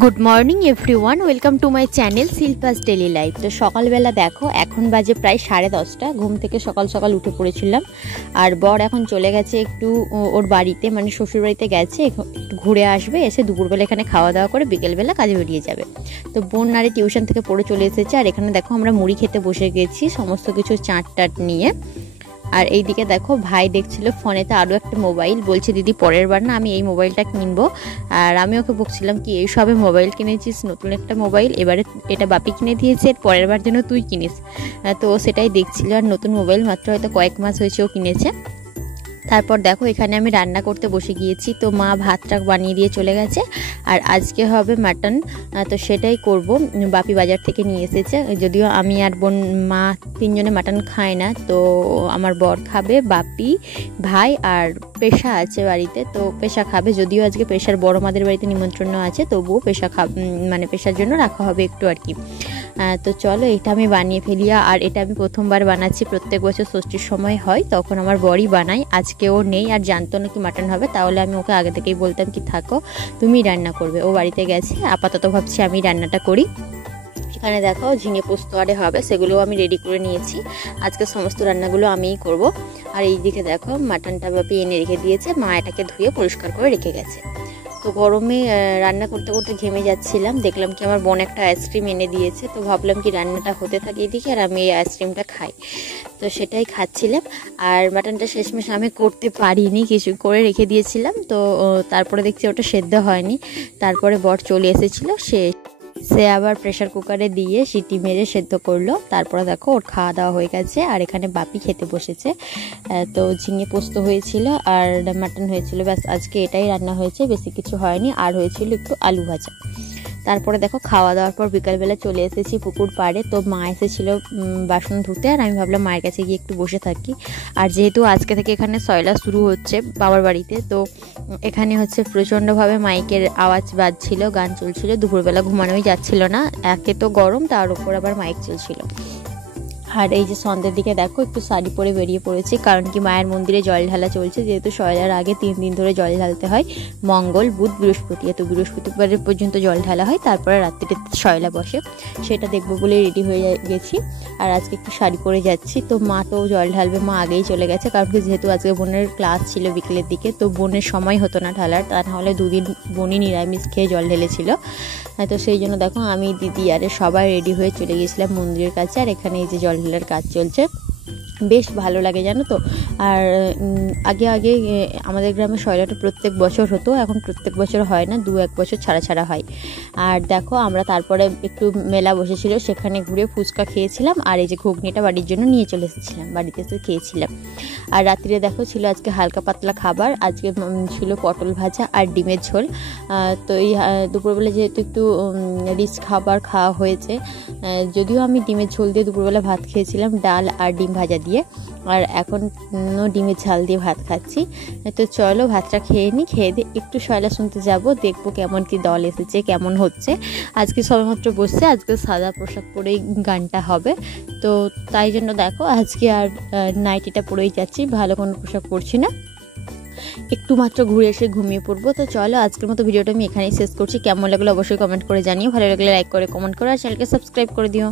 Good morning everyone welcome to my channel Shilpa's daily life. तो सकाल बेला देखो एखन बाजे प्राय 10:30 घुम থেকে সকাল সকাল উঠে পড়েছিলাম। আর বর এখন চলে গেছে একটু ওর বাড়িতে, মানে শ্বশুর বাড়িতে গেছে, একটু ঘুরে আসবে, এসে দুপুরবেলা এখানে খাওয়া দাওয়া করে বিকেলবেলা কাজে বেরিয়ে যাবে। তো বোন নারে টিউশন থেকে পড়ে চলে এসেছে। আর এখানে দেখো আমরা মুড়ি খেতে বসে গেছি সমস্ত কিছু চাট টাট নিয়ে। আর এইদিকে দেখো ভাই দেখছিল ফোনেতে আরও একটা মোবাইল, বলছে দিদি পরের বার না আমি এই মোবাইলটা কিনবো। আর আমি ওকে বলছিলাম কি এই সবে মোবাইল কিনেছিস, নতুন একটা মোবাইল, এবারে এটা বাপি কিনে দিয়েছে, পরের বার যেন তুই কিনিস। তো ও সেটাই দেখছিল। আর নতুন মোবাইল মাত্র হয়তো কয়েক মাস হয়েছে ও কিনেছে। তারপর দেখো এখানে আমি রান্না করতে বসে গিয়েছি। তো মা ভাতটা বানিয়ে দিয়ে চলে গেছে। আর আজকে হবে মাটন, তো সেটাই করব। বাপি বাজার থেকে নিয়ে এসেছে, যদিও আমি আর বোন মা তিনজনে মাটন খায় না। তো আমার বর খাবে, বাপি, ভাই আর পেশা আছে বাড়িতে, তো পেশা খাবে। যদিও আজকে পেশার বড় মাদের বাড়িতে নিমন্ত্রণ আছে, তবুও পেশা মানে পেশার জন্য রাখা হবে একটু আর কি। তো চলো এটা আমি বানিয়ে ফেলি। আর এটা আমি প্রথমবার বানাচ্ছি, প্রত্যেক বছর ষষ্ঠীর সময় হয় তখন আমার বরই বানায়। আজকে ও নেই আর জানতো না কি মাটন হবে, তাহলে আমি ওকে আগে থেকেই বলতাম কি থাকো তুমি রান্না করবে। ও বাড়িতে গেছে, আপাতত ভাবছি আমি রান্নাটা করি। এখানে দেখো ঝিঙে পোস্ত আরে হবে, সেগুলোও আমি রেডি করে নিয়েছি। আজকে সমস্ত রান্নাগুলো আমিই করব। আর এই দিকে দেখো মাটনটা বাপি এনে রেখে দিয়েছে, মা এটাকে ধুয়ে পরিষ্কার করে রেখে গেছে। তো গরমে রান্না করতে করতে ঘেমে যাচ্ছিলাম, দেখলাম কি আমার বোন একটা আইসক্রিম এনে দিয়েছে। তো ভাবলাম কি রান্নাটা হতে থাকে এদিকে আর আমি এই আইসক্রিমটা খাই। তো সেটাই খাচ্ছিলাম। আর মাটনটা শেষমেশ আমি করতে পারিনি, কিছু করে রেখে দিয়েছিলাম। তো তারপরে দেখছি ওটা সেদ্ধ হয়নি। তারপরে বর চলে এসেছিলো, সে আবার প্রেশার কুকারে দিয়ে সিটি মেরে সেদ্ধ করলো। তারপরে দেখো ওর খাওয়া দাওয়া হয়ে গেছে। আর এখানে বাপি খেতে বসেছে। তো ঝিঙে পোস্ত হয়েছিল আর মাটন হয়েছিল, ব্যাস আজকে এটাই রান্না হয়েছে, বেশি কিছু হয়নি। আর হয়েছিল একটু আলু ভাজা। তারপরে দেখো খাওয়া দাওয়ার পর বিকালবেলা চলে এসেছি পুকুর পাড়ে। তো মা এসেছিলো বাসন ধুতে, আর আমি ভাবলাম মায়ের কাছে গিয়ে একটু বসে থাকি। আর যেহেতু আজকে থেকে এখানে সয়লা শুরু হচ্ছে বাবার বাড়িতে, তো এখানে হচ্ছে প্রচণ্ডভাবে মাইকের আওয়াজ বাজছিল, গান চলছিল, দুপুরবেলা ঘুমানোই যাচ্ছিল না, একে তো গরম তার উপর আবার মাইক চলছিল। আর এই যে সন্ধ্যের দিকে দেখো একটু শাড়ি পরে বেরিয়ে পড়েছি, কারণ কি মায়ের মন্দিরে জল ঢালা চলছে, যেহেতু সয়লার আগে 3 দিন ধরে জল ঢালতে হয়, মঙ্গল বুধ বৃহস্পতি, তো বৃহস্পতিবারের পর্যন্ত জল ঢালা হয়, তারপরে রাত্রিতে সয়লা বসে, সেটা দেখবো বলে রেডি হয়ে গেছি। আর আজকে একটু শাড়ি পরে যাচ্ছি। তো মা তো জল ঢালবে, মা আগেই চলে গেছে, কারণ কি যেহেতু আজকে বোনের ক্লাস ছিল বিকেলের দিকে, তো বোনের সময় হতো না ঢালার, তা নাহলে 2 দিন বোনই নিরামিষ খেয়ে জল ঢেলেছিল। তো সেই জন্য দেখো আমি দিদি আরে সবাই রেডি হয়ে চলে গিয়েছিলাম মন্দিরের কাছে। আর এখানে এই যে জল ঢালার কাজ চলছে, বেশ ভালো লাগে জানো তো। আর আগে আমাদের গ্রামে সয়লাটা প্রত্যেক বছর হতো, এখন প্রত্যেক বছর হয় না, 2-1 বছর ছাড়া ছাড়া হয়। আর দেখো আমরা তারপরে একটু মেলা বসেছিল, সেখানে ঘুরে ফুচকা খেয়েছিলাম। আর এই যে ঘুগনিটা বাড়ির জন্য নিয়ে চলে এসেছিলাম, বাড়িতে এসে খেয়েছিলাম। আর রাত্রিরে দেখো ছিল আজকে হালকা পাতলা খাবার, আজকে ছিল পটল ভাজা আর ডিমের ঝোল। তো এই দুপুরবেলা যেহেতু একটু রিচ খাবার খাওয়া হয়েছে, যদিও আমি ডিমের ঝোল দিয়ে দুপুরবেলা ভাত খেয়েছিলাম, ডাল আর ডিম ভাজা দিয়ে, আর এখন ডিমের ঝাল দিয়ে ভাত খাচ্ছি। তো চলো ভাতটা খেয়ে নিই, খেয়ে দিয়ে একটু সয়লা শুনতে যাব, দেখবো কেমন কি দল এসেছে, কেমন হচ্ছে। আজকে সবেমাত্র বসছে, আজকে সাদা পোশাক পরেই গানটা হবে। তো তাই জন্য দেখো আজকে আর নাইটিটা পরেই যাচ্ছি, ভালো কোনো পোশাক পরছি না, একটু মাত্র ঘুরে এসে ঘুমিয়ে পড়বো। তো চলো আজকের মতো ভিডিওটা আমি এখানেই শেষ করছি। কেমন লাগলো অবশ্যই কমেন্ট করে জানিও, ভালো লাগলে লাইক করে কমেন্ট করো আর চ্যানেলকে সাবস্ক্রাইব করে দিও।